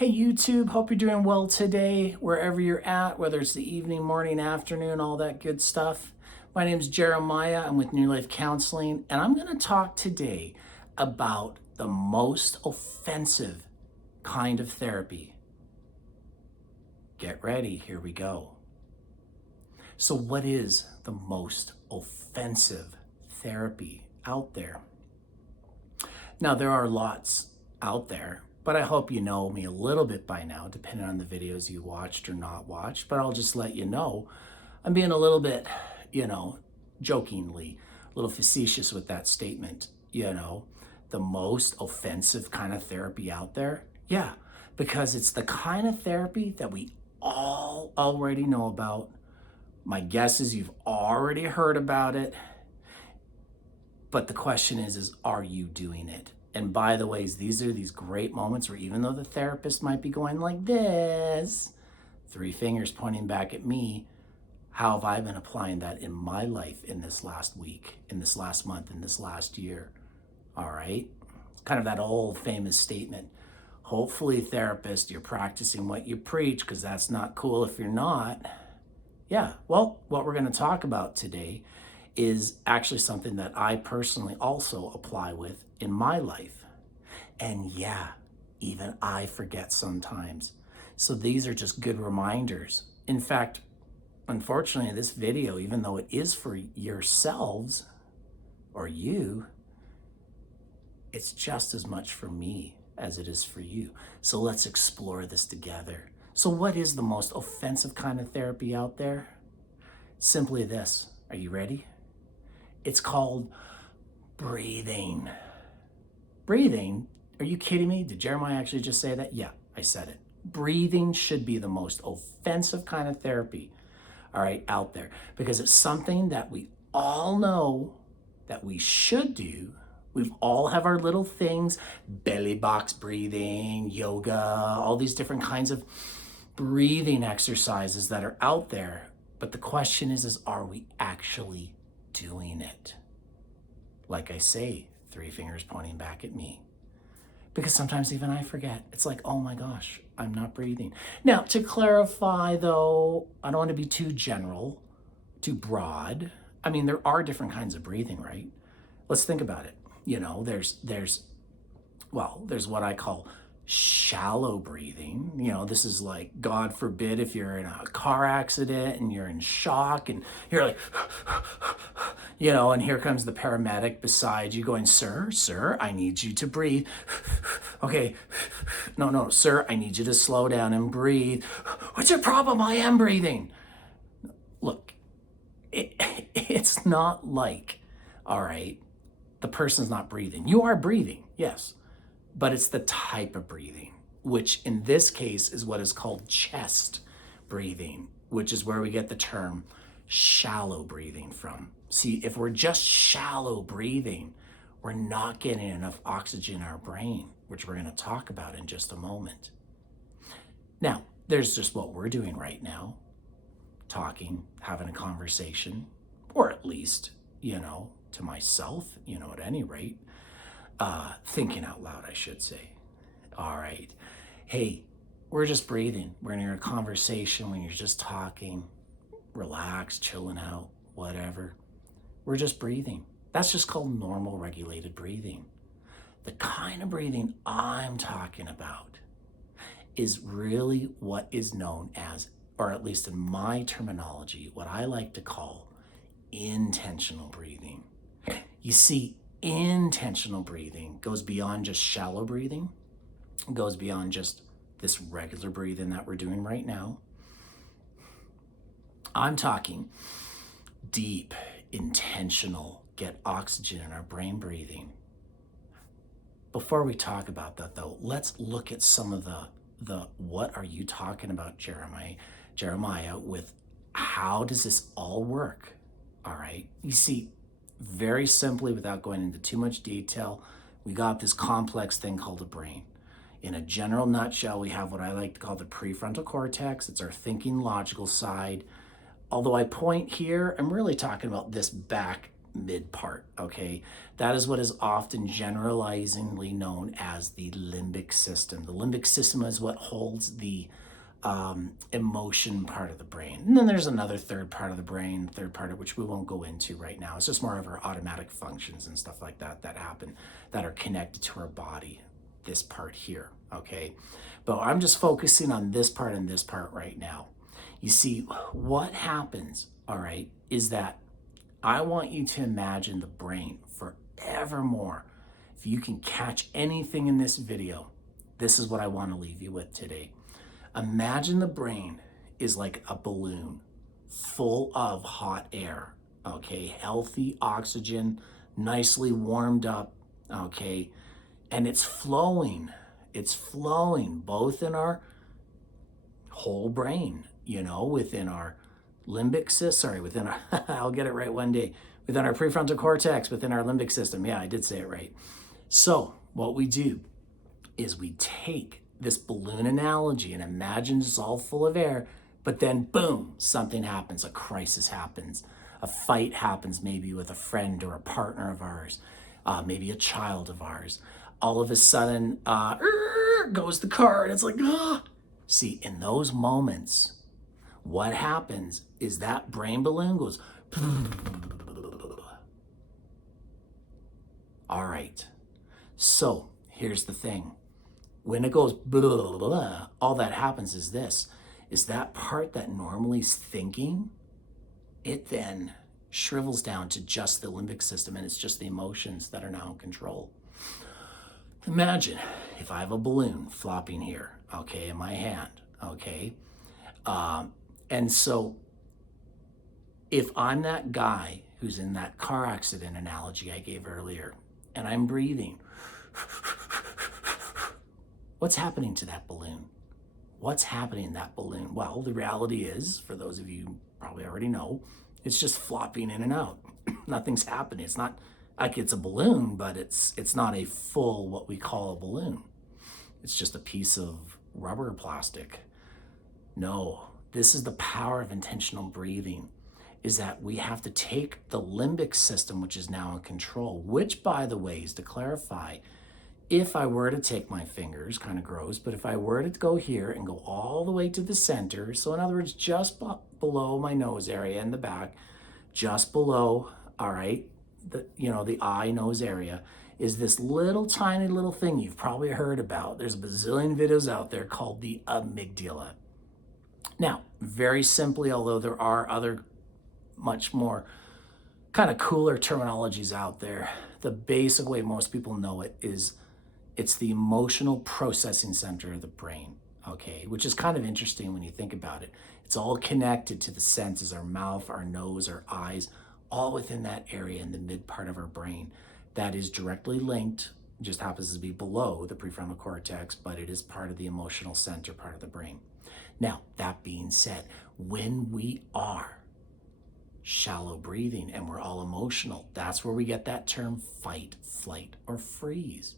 Hey YouTube, hope you're doing well today, wherever you're at, whether it's the evening, morning, afternoon, all that good stuff. My name is Jeremiah. I'm with New Life Counseling, and I'm going to talk today about the most offensive kind of therapy. Get ready, here we go. So what is the most offensive therapy out there? Now, there are lots out there, but I hope you know me a little bit by now, depending on the videos you watched or not watched. But I'll just let you know, I'm being a little bit, jokingly, a little facetious with that statement, the most offensive kind of therapy out there. Yeah, because it's the kind of therapy that we all already know about. My guess is you've already heard about it. But the question is are you doing it? And by the way, these are these great moments where even though the therapist might be going like this, 3 fingers pointing back at me, how have I been applying that in my life in this last week, in this last month, in this last year? All right? It's kind of that old famous statement. Hopefully, therapist, you're practicing what you preach, because that's not cool if you're not. Yeah, well, what we're going to talk about today is actually something that I personally also apply with in my life. And yeah, even I forget sometimes. So these are just good reminders. In fact, unfortunately, this video, even though it is for yourselves or you, it's just as much for me as it is for you. So let's explore this together. So what is the most offensive kind of therapy out there? Simply this. Are you ready? It's called breathing. Breathing? Are you kidding me? Did Jeremiah actually just say that? Yeah, I said it. Breathing should be the most offensive kind of therapy, all right, out there, because it's something that we all know that we should do. We all have our little things, belly box breathing, yoga, all these different kinds of breathing exercises that are out there. But the question is are we actually doing it? Like I say, 3 fingers pointing back at me. Because sometimes even I forget. It's like, oh my gosh, I'm not breathing. Now, to clarify though, I don't want to be too general, too broad. I mean, there are different kinds of breathing, right? Let's think about it. There's what I call shallow breathing. This is like, God forbid, if you're in a car accident and you're in shock and you're like, and here comes the paramedic beside you going, sir, I need you to breathe. Okay, no, sir, I need you to slow down and breathe. What's your problem? I am breathing. Look, it's not like, all right, the person's not breathing. You are breathing, yes. But it's the type of breathing, which in this case is what is called chest breathing, which is where we get the term shallow breathing from. See, if we're just shallow breathing, we're not getting enough oxygen in our brain, which we're going to talk about in just a moment. Now, there's just what we're doing right now, talking, having a conversation, or at least, to myself, at any rate. Thinking out loud, I should say. All right. Hey, we're just breathing. We're in a conversation when you're just talking, relaxed, chilling out, whatever. We're just breathing. That's just called normal regulated breathing. The kind of breathing I'm talking about is really what is known as, or at least in my terminology, what I like to call intentional breathing. You see, intentional breathing goes beyond just shallow breathing. It goes beyond just this regular breathing that we're doing right now. I'm talking deep, intentional, get oxygen in our brain breathing. Before we talk about that though, let's look at some of the what are you talking about, Jeremiah, with how does this all work? All right. You see, very simply, without going into too much detail, we got this complex thing called a brain. In a general nutshell, we have what I like to call the prefrontal cortex. It's our thinking, logical side. Although I point here, I'm really talking about this back mid part, okay? That is what is often generalizingly known as the limbic system. The limbic system is what holds the emotion part of the brain. And then there's another third part of the brain, third part of which we won't go into right now. It's just more of our automatic functions and stuff like that that happen that are connected to our body, this part here, okay? But I'm just focusing on this part and this part right now. You see, what happens, all right, is that I want you to imagine the brain forevermore. If you can catch anything in this video, this is what I want to leave you with today. Imagine the brain is like a balloon full of hot air, okay? Healthy oxygen, nicely warmed up, okay? And it's flowing both in our whole brain, within our limbic system, within our, I'll get it right one day, within our prefrontal cortex, within our limbic system. Yeah, I did say it right. So what we do is we take this balloon analogy and imagine it's all full of air, but then boom, something happens, a crisis happens, a fight happens maybe with a friend or a partner of ours, maybe a child of ours. All of a sudden, goes the car and it's like, ah. See, in those moments, what happens is that brain balloon goes, all right. So here's the thing. When it goes, all that happens is this, is that part that normally is thinking, it then shrivels down to just the limbic system, and it's just the emotions that are now in control. Imagine if I have a balloon flopping here, okay, in my hand, okay? And so if I'm that guy who's in that car accident analogy I gave earlier, and I'm breathing, what's happening to that balloon? What's happening in that balloon? Well, the reality is, for those of you who probably already know, it's just flopping in and out. Nothing's happening. It's not like it's a balloon, but it's not a full, what we call a balloon. It's just a piece of rubber or plastic. No, this is the power of intentional breathing, is that we have to take the limbic system, which is now in control, which, by the way, is to clarify, if I were to take my fingers, kind of gross, but if I were to go here and go all the way to the center, so in other words, just below my nose area in the back, just below, all right, the eye nose area, is this little tiny little thing you've probably heard about. There's a bazillion videos out there called the amygdala. Now, very simply, although there are other much more kind of cooler terminologies out there, the basic way most people know it is it's the emotional processing center of the brain, okay? Which is kind of interesting when you think about it. It's all connected to the senses, our mouth, our nose, our eyes, all within that area in the mid part of our brain that is directly linked, just happens to be below the prefrontal cortex, but it is part of the emotional center part of the brain. Now, that being said, when we are shallow breathing and we're all emotional, that's where we get that term fight, flight, or freeze.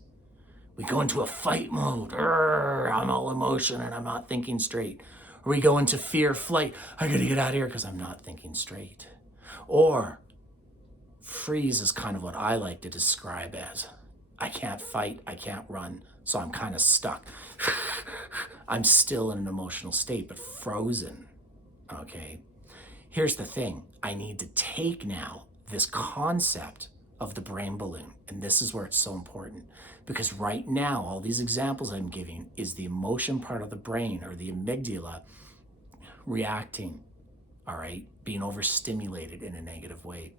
We go into a fight mode. I'm all emotion and I'm not thinking straight. Or we go into fear, flight. I gotta get out of here because I'm not thinking straight. Or freeze is kind of what I like to describe as, I can't fight, I can't run, so I'm kind of stuck. I'm still in an emotional state, but frozen, okay? Here's the thing. I need to take now this concept of the brain balloon, and this is where it's so important, because right now, all these examples I'm giving is the emotion part of the brain, or the amygdala, reacting, all right, being overstimulated in a negative way.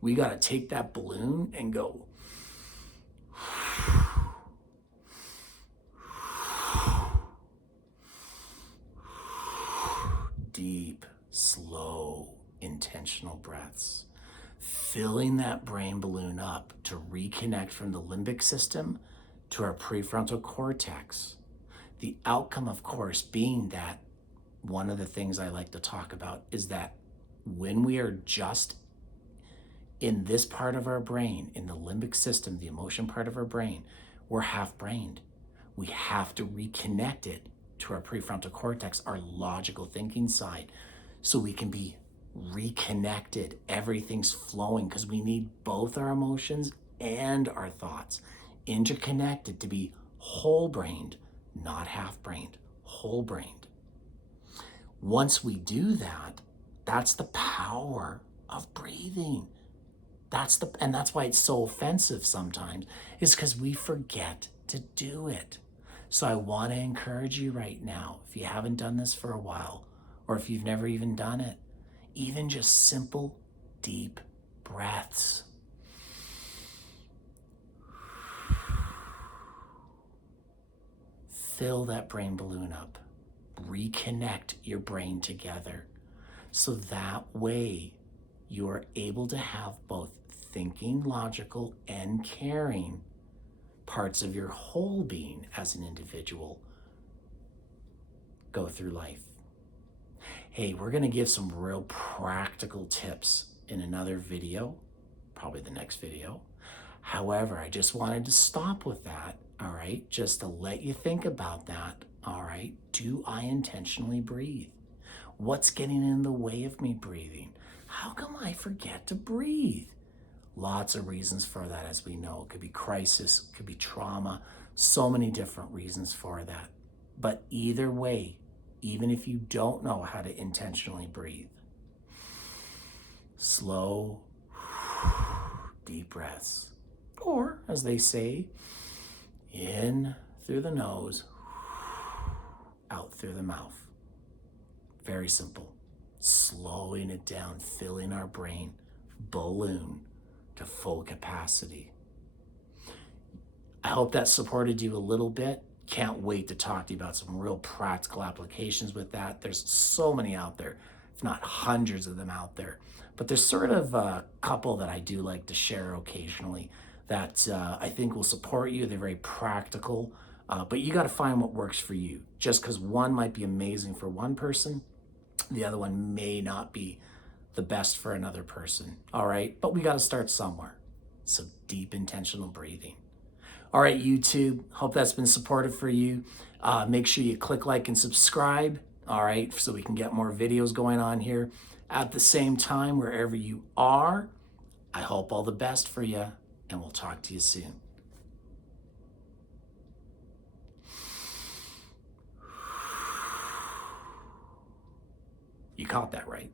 We got to take that balloon and go deep, slow, intentional breaths, filling that brain balloon up to reconnect from the limbic system to our prefrontal cortex. The outcome, of course, being that one of the things I like to talk about is that when we are just in this part of our brain, in the limbic system, the emotion part of our brain, we're half-brained. We have to reconnect it to our prefrontal cortex, our logical thinking side, so we can be reconnected, everything's flowing, because we need both our emotions and our thoughts interconnected to be whole-brained, not half-brained, whole-brained. Once we do that, that's the power of breathing. And that's why it's so offensive sometimes, is because we forget to do it. So I want to encourage you right now, if you haven't done this for a while, or if you've never even done it, even just simple, deep breaths. Fill that brain balloon up. Reconnect your brain together. So that way you're able to have both thinking, logical, and caring parts of your whole being as an individual go through life. Hey, we're going to give some real practical tips in another video, probably the next video. However, I just wanted to stop with that, all right? Just to let you think about that, all right? Do I intentionally breathe? What's getting in the way of me breathing? How come I forget to breathe? Lots of reasons for that, as we know. It could be crisis, it could be trauma, so many different reasons for that. But either way, even if you don't know how to intentionally breathe, slow, deep breaths. Or, as they say, in through the nose, out through the mouth. Very simple. Slowing it down, filling our brain balloon to full capacity. I hope that supported you a little bit. Can't wait to talk to you about some real practical applications with that. There's so many out there, if not hundreds of them out there. But there's sort of a couple that I do like to share occasionally that I think will support you. They're very practical, but you got to find what works for you. Just because one might be amazing for one person, the other one may not be the best for another person, all right? But we got to start somewhere. So deep intentional breathing. All right, YouTube, hope that's been supportive for you. Make sure you click like and subscribe, all right, so we can get more videos going on here. At the same time, wherever you are, I hope all the best for you, and we'll talk to you soon. You caught that right.